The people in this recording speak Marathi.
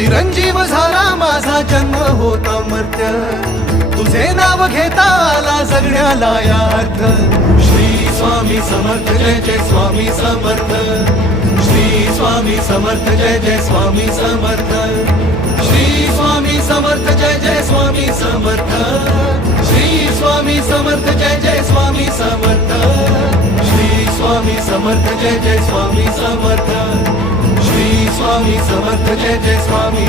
चिरंजीव झाला माझा जन्म होता मर्त्य, तुझे नाव घेता आला जगण्याला यार्थ. श्री स्वामी समर्थ जय जय स्वामी समर्थ, श्री स्वामी समर्थ जय जय स्वामी समर्थ, श्री स्वामी समर्थ जय जय स्वामी समर्थ, श्री स्वामी समर्थ जय जय स्वामी समर्थ, श्री स्वामी समर्थ जय जय स्वामी समर्थ, श्री स्वामी समर्थ जय जय स्वामी